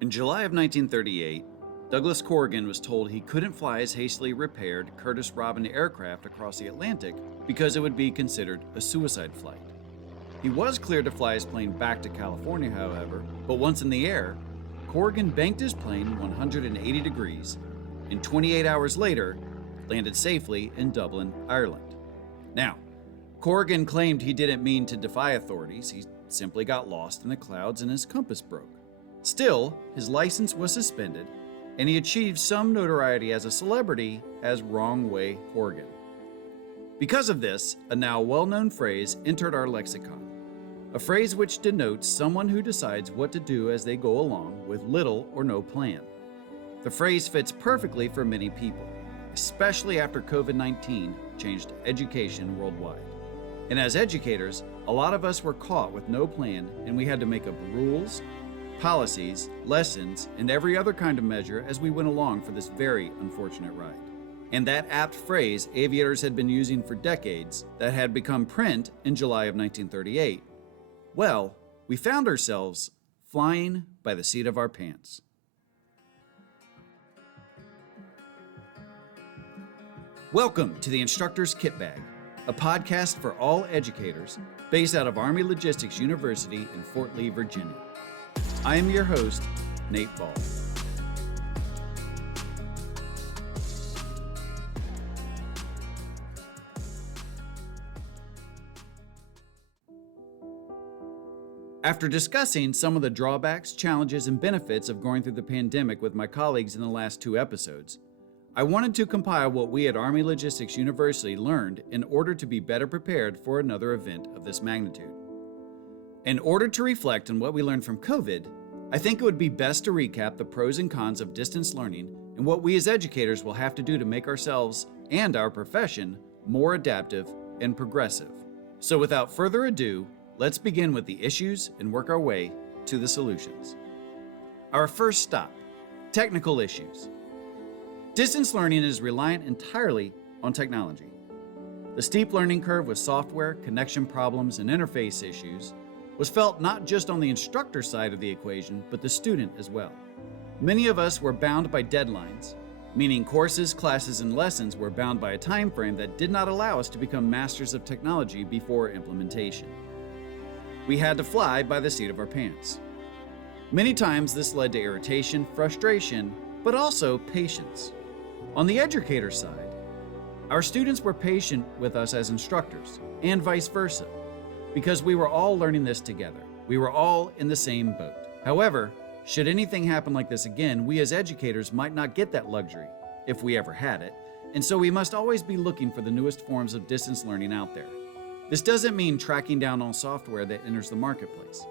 In July of 1938, Douglas Corrigan was told he couldn't fly his hastily repaired Curtiss Robin aircraft across the Atlantic because it would be considered a suicide flight. He was cleared to fly his plane back to California, however, but once in the air, Corrigan banked his plane 180 degrees and 28 hours later landed safely in Dublin, Ireland. Now, Corrigan claimed he didn't mean to defy authorities, he simply got lost in the clouds and his compass broke. Still, his license was suspended, and he achieved some notoriety as a celebrity as Wrong Way Corrigan. Because of this, a now well-known phrase entered our lexicon, a phrase which denotes someone who decides what to do as they go along with little or no plan. The phrase fits perfectly for many people, especially after COVID-19 changed education worldwide. And as educators, a lot of us were caught with no plan, and we had to make up rules, policies, lessons, and every other kind of measure as we went along for this very unfortunate ride. And that apt phrase aviators had been using for decades that had become print in July of 1938. Well, we found ourselves flying by the seat of our pants. Welcome to the Instructor's Kit Bag, a podcast for all educators based out of Army Logistics University in Fort Lee, Virginia. I am your host, Nate Ball. After discussing some of the drawbacks, challenges, and benefits of going through the pandemic with my colleagues in the last two episodes, I wanted to compile what we at Army Logistics University learned in order to be better prepared for another event of this magnitude. In order to reflect on what we learned from COVID, I think it would be best to recap the pros and cons of distance learning and what we as educators will have to do to make ourselves and our profession more adaptive and progressive. So without further ado, let's begin with the issues and work our way to the solutions. Our first stop, technical issues. Distance learning is reliant entirely on technology. The steep learning curve with software, connection problems, and interface issues was felt not just on the instructor side of the equation, but the student as well. Many of us were bound by deadlines, meaning courses, classes, and lessons were bound by a time frame that did not allow us to become masters of technology before implementation. We had to fly by the seat of our pants. Many times this led to irritation, frustration, but also patience. On the educator side, our students were patient with us as instructors, and vice versa, because we were all learning this together. We were all in the same boat. However, should anything happen like this again, we as educators might not get that luxury, if we ever had it, and so we must always be looking for the newest forms of distance learning out there. This doesn't mean tracking down all software that enters the marketplace.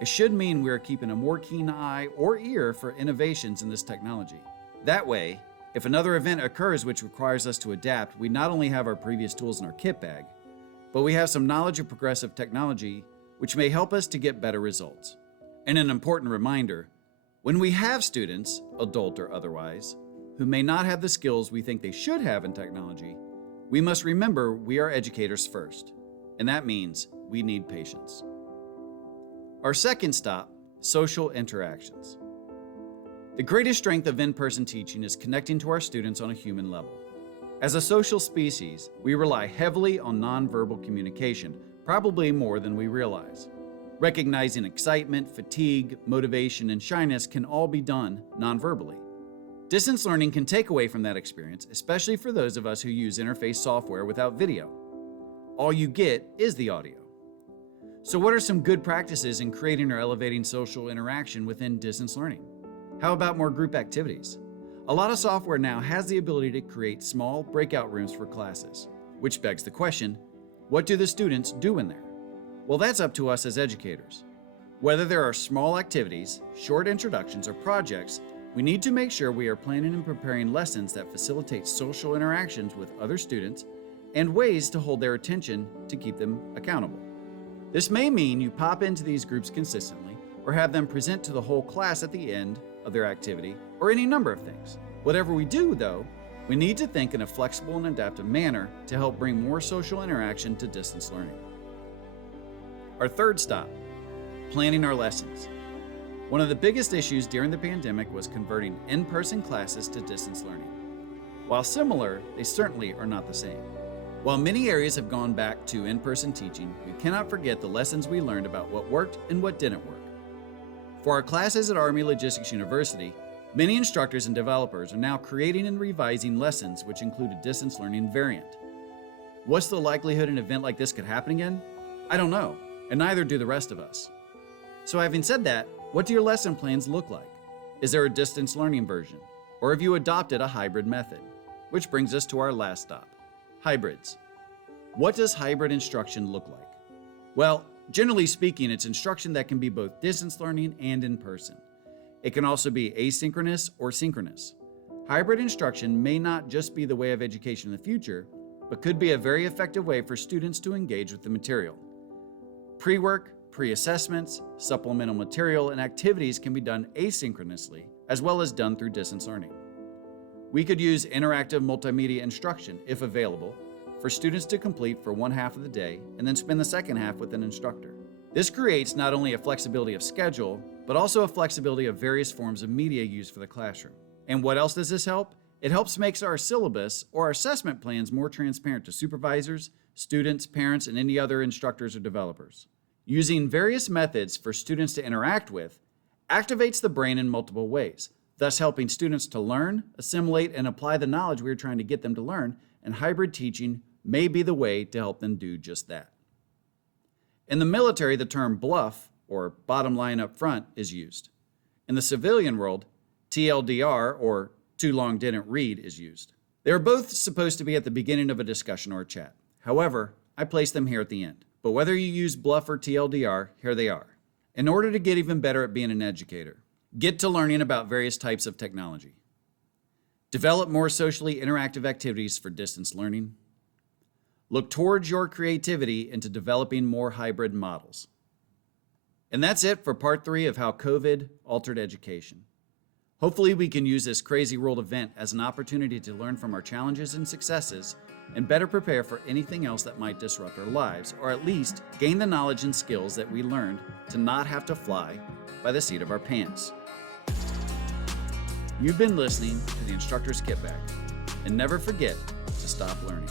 It should mean we are keeping a more keen eye or ear for innovations in this technology. That way, if another event occurs which requires us to adapt, we not only have our previous tools in our kit bag, but we have some knowledge of progressive technology which may help us to get better results. And an important reminder, when we have students, adult or otherwise, who may not have the skills we think they should have in technology, we must remember we are educators first, and that means we need patience. Our second stop, social interactions. The greatest strength of in-person teaching is connecting to our students on a human level. As a social species, we rely heavily on nonverbal communication, probably more than we realize. Recognizing excitement, fatigue, motivation, and shyness can all be done nonverbally. Distance learning can take away from that experience, especially for those of us who use interface software without video. All you get is the audio. So what are some good practices in creating or elevating social interaction within distance learning? How about more group activities? A lot of software now has the ability to create small breakout rooms for classes, which begs the question, what do the students do in there? Well, that's up to us as educators. Whether there are small activities, short introductions, or projects, we need to make sure we are planning and preparing lessons that facilitate social interactions with other students and ways to hold their attention to keep them accountable. This may mean you pop into these groups consistently or have them present to the whole class at the end of their activity, or any number of things. Whatever we do, though, we need to think in a flexible and adaptive manner to help bring more social interaction to distance learning. Our third stop, planning our lessons. One of the biggest issues during the pandemic was converting in-person classes to distance learning. While similar, they certainly are not the same. While many areas have gone back to in-person teaching, we cannot forget the lessons we learned about what worked and what didn't work. For our classes at Army Logistics University, many instructors and developers are now creating and revising lessons which include a distance learning variant. What's the likelihood an event like this could happen again? I don't know, and neither do the rest of us. So having said that, what do your lesson plans look like? Is there a distance learning version? Or have you adopted a hybrid method? Which brings us to our last stop, hybrids. What does hybrid instruction look like? Well, generally speaking, it's instruction that can be both distance learning and in person. It can also be asynchronous or synchronous. Hybrid instruction may not just be the way of education in the future, but could be a very effective way for students to engage with the material. Pre-work, pre-assessments, supplemental material, and activities can be done asynchronously, as well as done through distance learning. We could use interactive multimedia instruction, if available, for students to complete for one half of the day and then spend the second half with an instructor. This creates not only a flexibility of schedule, but also a flexibility of various forms of media used for the classroom. And what else does this help? It helps make our syllabus or our assessment plans more transparent to supervisors, students, parents, and any other instructors or developers. Using various methods for students to interact with activates the brain in multiple ways, thus helping students to learn, assimilate, and apply the knowledge we are trying to get them to learn, and hybrid teaching may be the way to help them do just that. In the military, the term bluff, or bottom line up front, is used. In the civilian world, TLDR, or too long didn't read, is used. They are both supposed to be at the beginning of a discussion or a chat. However, I place them here at the end. But whether you use bluff or TLDR, here they are. In order to get even better at being an educator, get to learning about various types of technology. Develop more socially interactive activities for distance learning. Look towards your creativity into developing more hybrid models. And that's it for part 3 of how COVID altered education. Hopefully we can use this crazy world event as an opportunity to learn from our challenges and successes and better prepare for anything else that might disrupt our lives, or at least gain the knowledge and skills that we learned to not have to fly by the seat of our pants. You've been listening to the Instructor's Kit Bag, and never forget to stop learning.